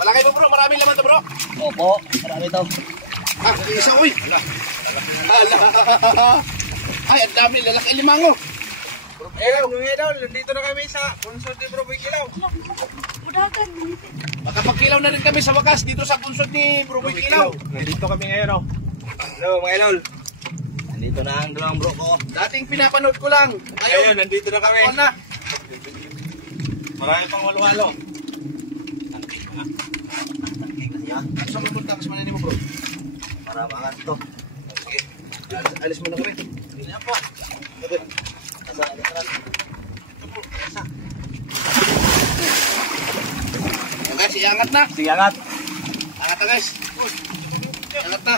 Palagay mo bro, maraming laman to bro. Opo, marami to. Ah, isa uy. Ay, ang dami, lalaki limango. Mga idol, nandito na kami sa Punsod ni Bro Boy Kilaw. Makapagkilaw na rin kami sa wakas dito sa punsod ni Bro Boy Kilaw. Nandito kami ngayon, oh. Hello, mga idol. Nandito na ang dalawang bro ko. Dating pinapanood ko lang. Ngayon, nandito na kami. Ano na? Marami pang halo-halo. Saan pupunta? Kas manini mo bro? Para maangat ito. Sige. Alis mo na kami. Hindi na po. Asa, Guys, iangat na. sige, angat. Angat na guys. Angat na.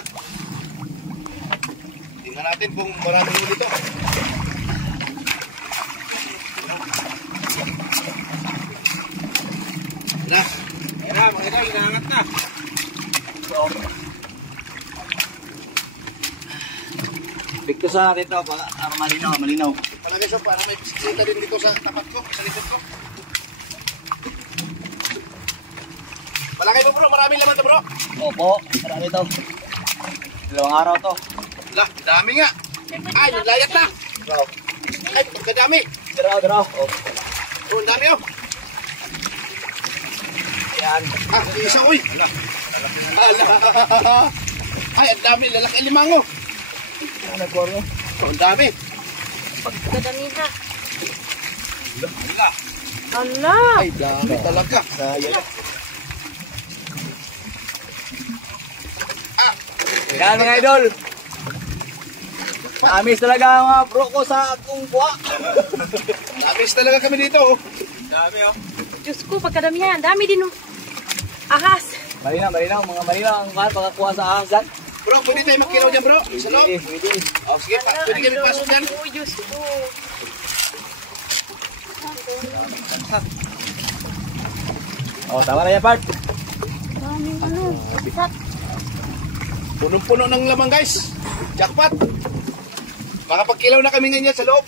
Tingnan natin kung maraming mo dito. Na. Ayan na, mga idol, inaangat na. Picto sa dito para malinaw, malinaw. Palagay siya para may bisikleta din dito sa tapat ko, sa likod ko. Palagay mo bro, maraming laman to bro. Opo, marami to. Dalawang araw to. Lah, dami nga. Ay, naglayat na. Bro, Ay, pagkadami. daraw. Oh. Oh, ang dami oh. Yan. Ah, isa uy. Ala. Ay, ang dami, lalaki limango. Nagkorno. Oh, ang dami. Pagkadami na. Ala. Ala! Ay, dami talaga. Sayang. Yan mga idol. Amis talaga ang mga bro ko sa akong kuha. Namiss talaga kami dito oh. Dami, oh. Diyos ko, pagkadami yan. Dami din ng ahas. Marinaw, mga marinaw ang pagkakuha sa ahasan. Bro, pwede tayo magkilaw dyan bro. Isa no? Pwede. Oh, sige, pwede kami pasok dyan. Oh, Diyos ko. Oh, tama na yan, Part. Daming ano. Sak. Punong-puno ng lamang guys. Jackpot. Makapagkilaw na kami ngayon sa loob.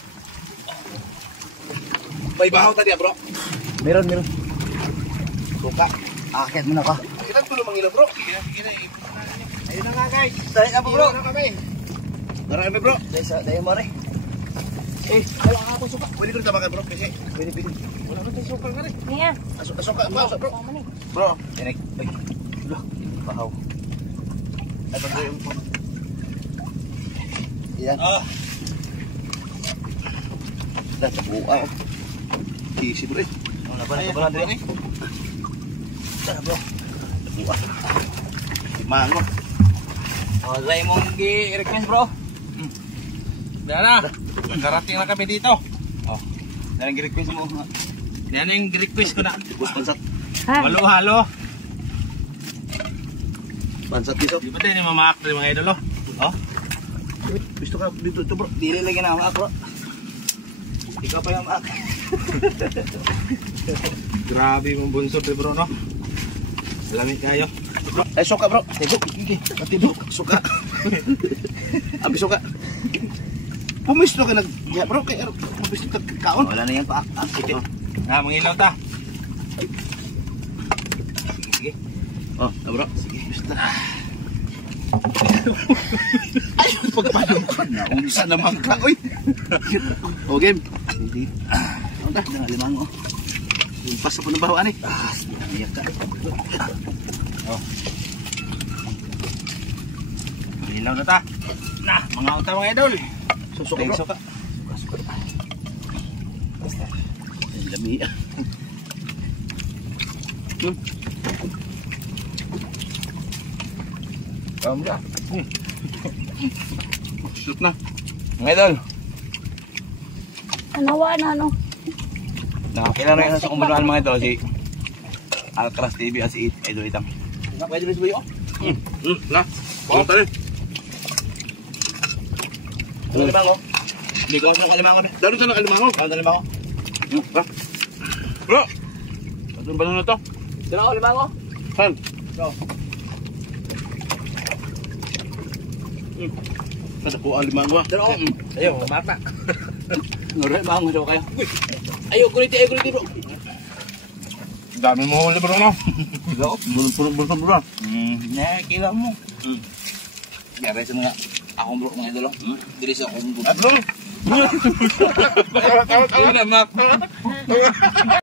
May bahaw tadi bro. Meron. Suka. Akit mo na ka. Kita tulo mangilaw bro. Ayun na nga, guys. Dahil ka po, bro. Iwan na kami. Marami bro. Dahil mo rin. Wala nga ako suka. Pwede ko rin tabakan bro. Kasi Pwede. wala rin tayo suka nga rin. Ayan. Suka bro. Bro. Tinig. Ay. Bro. Bahaw. Ay, pag yung po. Yan. Dahil buwa oh. Easy bro. Ano na ba? Ano na rin? Sana bro. Buwa. Mango. Oh, dahil mong i-request bro. Dahil na. Karating na kami dito. Oh. Dahil i-request mo. Yan yung request ko na. Bus pansat. Halo-halo. Pansat dito. Di ba din yung mamaak din mga idol, oh? Oh? Gusto ka dito ito bro. Dili lagi na ang bro. Ikaw pa yung ak. Grabe mong bunsod, bro, no? Salamit kayo. Ay suka bro. Sige. Patibok. Suka. Abi suka. Pumisto ka nag... Ya bro, kaya pumisto ka kaon. Wala na yan pa. Sige. Mangilaw ta. Sige. Oh, bro. Sige, pumisto na. Ay, pagpadong ko na. Umisa naman ka, oy. O, game. Sige. Ano na? Nangalimang, oh. Yung pas ako ng bahuan, eh. Iyak ka. Oh. Mangilaw na ta. Na, mga uta mga idol. Susuka, bro. Suka. Ang dami. Kamra. Shoot na. Mga idol. Anawa na ano. Nakakilala na sa kumbalaan mga idol si Alcras TV at si Idol Itang. Pwede rin ba yun? Na. Bawang tayo. Ano limango? Hindi ko ako kalimango na. Dalo sa nakalimango. Ano limango? Bro. Anong ba na ito? Sino ako limango? Saan? Bro. Nasa po ang limango. Sino ako? Ayaw, mata. Nore, bango daw kayo. Ayaw, kuliti bro. Dami mo huli bro no. Ikaw? Bulong-bulong bro. Kailan mo. Kaya sa mga akong bro mga idolo. Dili sa akong bro. At bro. Tama.